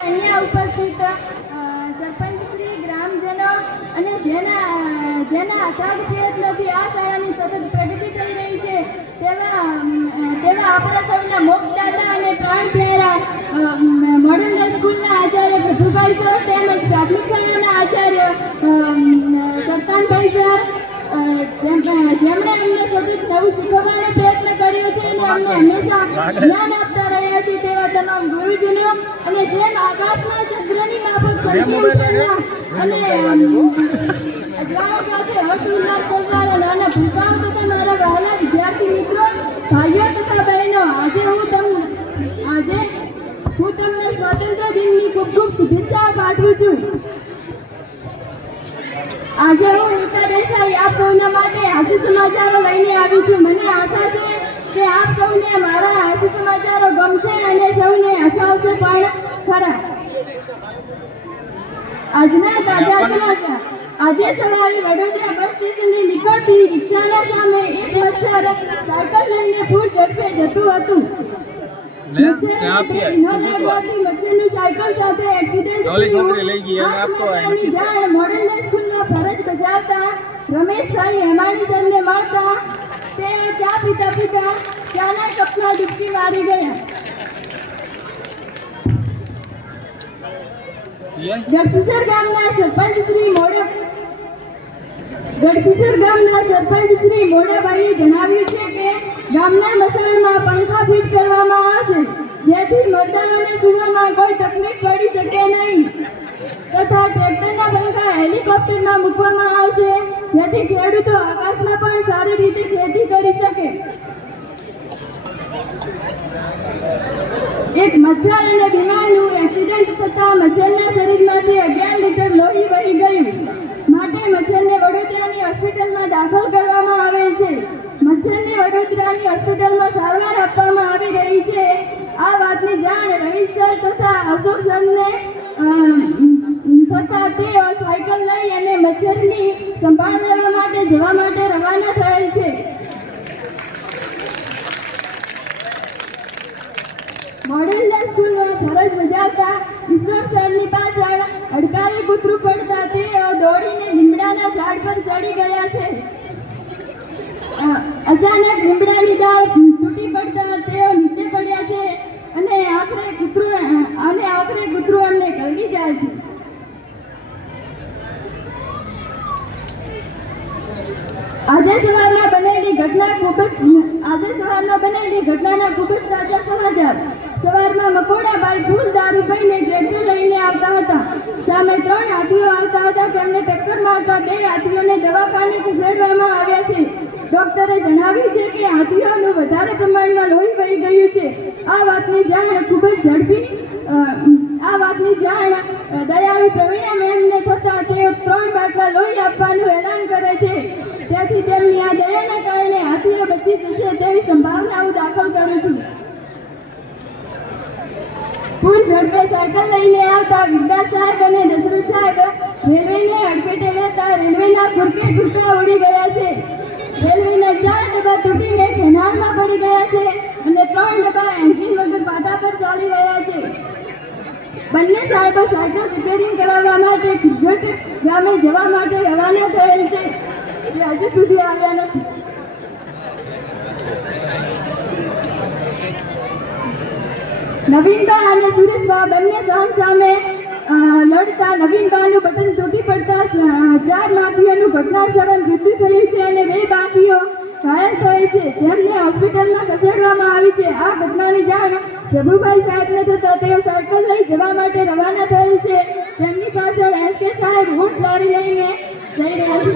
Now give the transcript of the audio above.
અહીંયા ઉપસ્થિત સરપંચ શ્રી ગ્રામજનો અને જેના અથાગ પ્રયત્નોથી આ શાળાની સતત પ્રગતિ થઈ રહી છે તેવા આપણા સૌના મોક્ષદાતા અને પ્રાણ પ્યારા મોડલ સ્કૂલના આચાર્ય પ્રભુભાઈ સર તેમજ પ્રાથમિક શાળાના આચાર્ય સરતાનભાઈ સર જેમણે અમને સતત નવું શીખવવાનો પ્રયત્ન કર્યો છે અને અમને હંમેશા જ્ઞાન આપતા રહ્યા છે તેવા તમામ ગુરુજનો અને જેમ આકાશના ચંદ્રની માફક ચમકી ઉઠેલા અને અજવાળા સાથે હર્ષ ઉલ્લાસ કરનારા નાના ભૂલકાઓ તથા મારા વહાલા વિદ્યાર્થી મિત્રો, ભાઈઓ તથા બહેનો, આજે હું તમને સ્વાતંત્ર્ય દિનની ખૂબ ખૂબ શુભેચ્છાઓ પાઠવું છું. આજે હું નીતા દેસાઈ આપ સૌના માટે હાસ્ય સમાચારો લઈને આવી છું. મને આશા છે કે આપ સૌને મારા હાસ્ય સમાચારો ગમશે અને સૌને હસાવશે પણ ખરા. આજના તાજા સમાચાર. આજે સવારે વડોદરા બસ સ્ટેશનથી નીકળતી રિક્ષાના સામે એક મચ્છર સાયકલ લઈને ફૂલ ઝડપે જતું હતું. મચ્છરનું સાયકલ સાથે એક્સિડન્ટ થયું. આ સમાચારની જાણ મોડલ સ્કૂલમાં ફરજ બજાવતા રમેશભાઈ હેમાણી સરને મળતા તે ચા પીતા ચાના કપમાં ડૂબકી મારી ગયા. ગઢસીસર ગામના સરપંચ શ્રી મોડાભાઈએ જણાવ્યું છે કે ગામના મસાણમાં પંખા ફિટ કરવામાં આવશે જેથી મતદારોને સૂવામાં કોઈ તકલીફ પડી શકે નહીં તથા ટ્રેક્ટરના પંખા હેલિકોપ્ટરમાં મૂકવામાં આવશે જેથી ખેડૂતો આકાશમાં પણ સારી રીતે ખેતી કરી શકે. એક મચ્છર અને બીમારનું એક્સિડન્ટ થતા મચ્છરના શરીરમાંથી 11 લીટર લોહી વહી ગયું. માટે મચ્છરને વડોદરાની હોસ્પિટલમાં દાખલ કરવામાં આવેલ છે. મચ્છરને વડોદરાની હોસ્પિટલમાં સારવાર આપવામાં આવી રહી છે. આ વાતની જાણ રહીશ સર તથા અશોક સરને થતા તેઓ સાયકલ લઈ અને મચ્છરની સંભાળ લેવા માટે જવા માટે રવાના થયેલ છે. મોડેલ સ્કૂલમાં ફરજ બજાવતા ઈશ્વર સરની પાછળ અડકાવી કૂતરું પડતા તેઓ દોડીને લીમડાના ઝાડ પર ચડી ગયા છે. અચાનક લીમડાની ડાળ તૂટી પડતા તેઓ નીચે પડ્યા છે અને આખરે કૂતરું એમને કરડી જાય છે. આજે સવારમાં બનેલી ઘટનાના ખૂબ જ તાજા સમાચાર. સવારમાં મકોડાભાઈ ફૂલ દારૂ પીને ટ્રેક્ટર લઈને આવતા હતા. સામે 3 હાથીઓ આવતા હતા. તેમને ટક્કર મારતા 2 હાથીઓને દવાખાને ખસેડવામાં આવ્યા છે. ડોક્ટરે જણાવ્યું છે કે હાથીઓનું વધારે પ્રમાણમાં લોહી વહી ગયું છે. આ વાતની જાણ દયાળુ પ્રવીણા મેમને થતા તેઓ 3 બાટલા લોહી આપવાનું એલાન કરે છે. ત્યાંથી તેમની આ દયાના કારણે હાથીઓ બચી જશે તેવી સંભાવના હું દાખલ કરું છું. પૂર ઝડપે સાયકલ લઈને આવતા વિદ્યા સાહેબ અને દશરથ સાહેબ રેલવેને અડફેટે લેતા રેલવેના ખુરકા ઉડી ગયા છે. રેલવેના 4 ડબ્બા તૂટીને ખેનાળમાં પડી ગયા છે અને 3 ડબ્બા એન્જિન વગર પાટા પર ચાલી રહ્યા છે. બંને સાહેબો સાયકલ રિપેરિંગ કરાવવા માટે ખુરગટ ગામે જવા માટે રવાના થયેલ છે જે હજુ સુધી આવ્યા નથી. નવીનબા અને સુરેશબા બંને સામે લડતા નવીનબાનું બટન તૂટી પડતા 4 માફીઓનું ઘટના સ્થળે મૃત્યુ થયું છે અને 2 બાકીઓ ઘાયલ થયેલ છે જેમને હોસ્પિટલમાં ખસેડવામાં આવી છે. આ ઘટનાની જાણ પ્રભુભાઈ સાહેબને થતા તેઓ સાયકલ લઈ જવા માટે રવાના થયેલ છે. તેમની પાછળ એસ કે સાહેબ ઊંટ લારી લઈને જઈ રહ્યા છે.